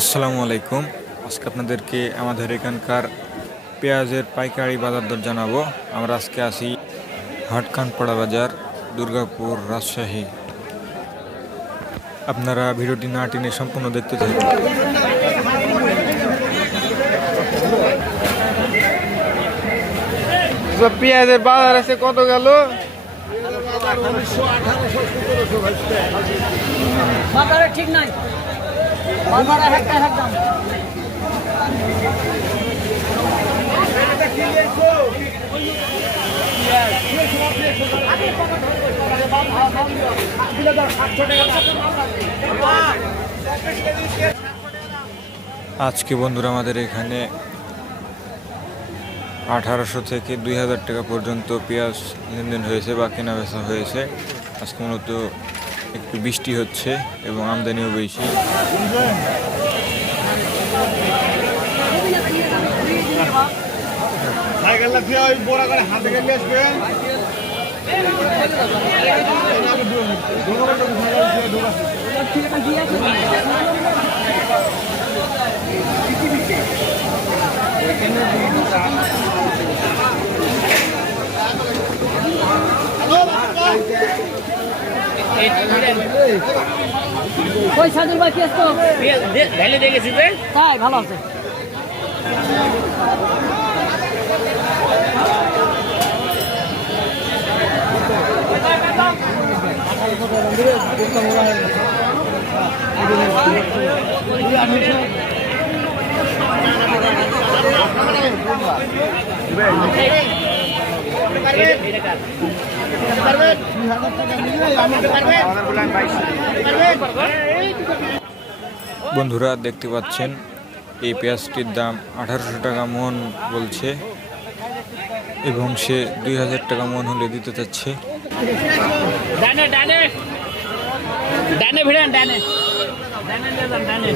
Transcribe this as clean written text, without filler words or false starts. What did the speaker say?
আসসালামু আলাইকুম। আজকে আপনাদেরকে আমাদের এখানকার পেঁয়াজের পাইকারি বাজার দর জানাবো। আমরা আজকে আছি হাটকানপাড়া বাজার, দুর্গাপুর, রাজশাহী। আপনারা ভিডিওটি না টেনে সম্পূর্ণ দেখতে থাকুন। পেঁয়াজের বাজার আছে কত গেল? বাজারে ঠিক নাই, বাজারে একদম আজকে বন্ধুরা আমাদের এখানে 1800 থেকে 2000 টাকা পর্যন্ত পেঁয়াজ লেনদেন হয়েছে বা কেনা বেচা হয়েছে। আজকে মূলত একটু বৃষ্টি হচ্ছে এবং আমদানিও বেশি। ওই সাদুর বাকি আসতো ঢেলে দিয়ে গেছি তাই ভালো আছে। বন্ধুরা দেখতে পাচ্ছেন এই পেঁয়াজটির দাম 1800 টাকা মন বলছে এবং সে 2000 টাকা মন হলে দিতে চাচ্ছে। ডানে ডানে ডানে ভিড়ান ডানে ডানে ডানে ডানে